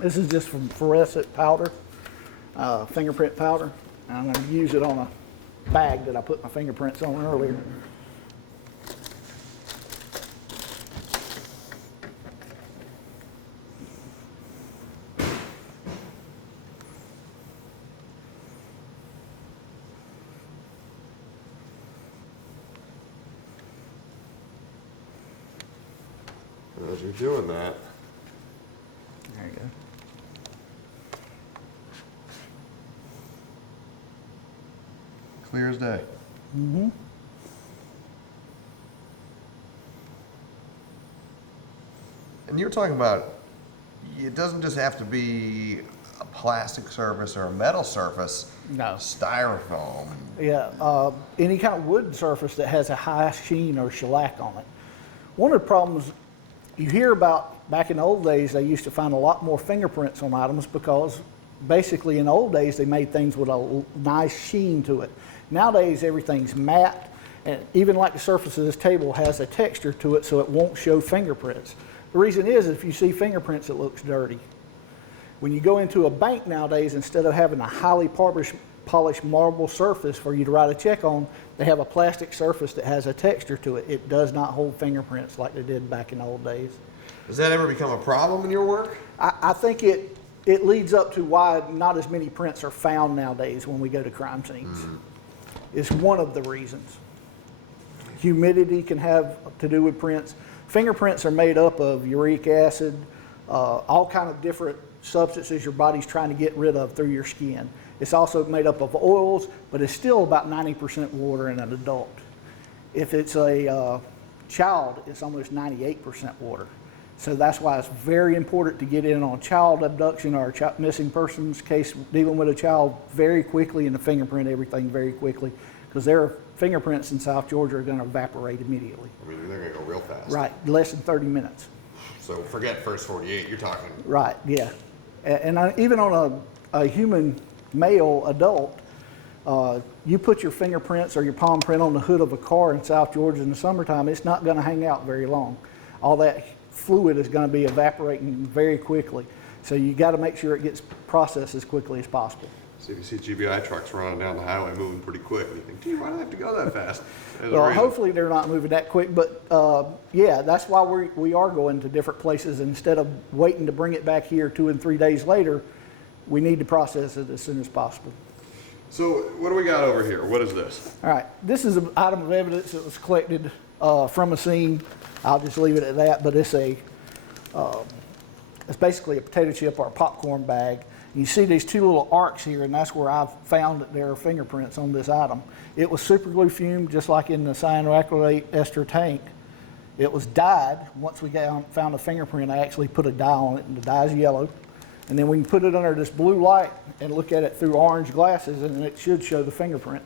This is just from fluorescent powder, fingerprint powder. And I'm going to use it on a bag that I put my fingerprints on earlier. As you're doing that, There you go. clear as day. Mm-hmm. And you're talking about, it doesn't just have to be a plastic surface or a metal surface. No. Styrofoam. Yeah, any kind of wood surface that has a high sheen or shellac on it. One of the problems you hear about back in the old days, they used to find a lot more fingerprints on items because basically in the old days they made things with a nice sheen to it. Nowadays everything's matte, and even like the surface of this table has a texture to it so it won't show fingerprints. The reason is if you see fingerprints it looks dirty. When you go into a bank nowadays, instead of having a highly polished marble surface for you to write a check on, they have a plastic surface that has a texture to it. It does not hold fingerprints like they did back in the old days. Does that ever become a problem in your work? I think it leads up to why not as many prints are found nowadays when we go to crime scenes. It's one of the reasons. Humidity can have to do with prints. Fingerprints are made up of uric acid, all kind of different substances your body's trying to get rid of through your skin. It's also made up of oils, but it's still about 90% water in an adult. If it's a child, it's almost 98% water. So that's why it's very important to get in on child abduction or missing persons case dealing with a child very quickly and to fingerprint everything very quickly, because their fingerprints in South Georgia are going to evaporate immediately. I mean, they're going to go real fast. Right, less than 30 minutes. So forget first 48, you're talking. Right, yeah. And even on a human male adult, you put your fingerprints or your palm print on the hood of a car in South Georgia in the summertime, it's not going to hang out very long. All that fluid is going to be evaporating very quickly. So you got to make sure it gets processed as quickly as possible. So if you see GBI trucks running down the highway moving pretty quick, and you think, gee, why do they have to go that fast? Well, hopefully they're not moving that quick, but yeah, that's why we are going to different places. Instead of waiting to bring it back here 2 and 3 days later, we need to process it as soon as possible. So what do we got over here? What is this? All right, this is an item of evidence that was collected from a scene. I'll just leave it at that, but it's basically a potato chip or a popcorn bag. You see these two little arcs here, and that's where I've found that there are fingerprints on this item. It was super glue fumed, just like in the cyanoacrylate ester tank. It was dyed. Once we found a fingerprint, I actually put a dye on it, and the dye is yellow. And then we can put it under this blue light and look at it through orange glasses, and it should show the fingerprint.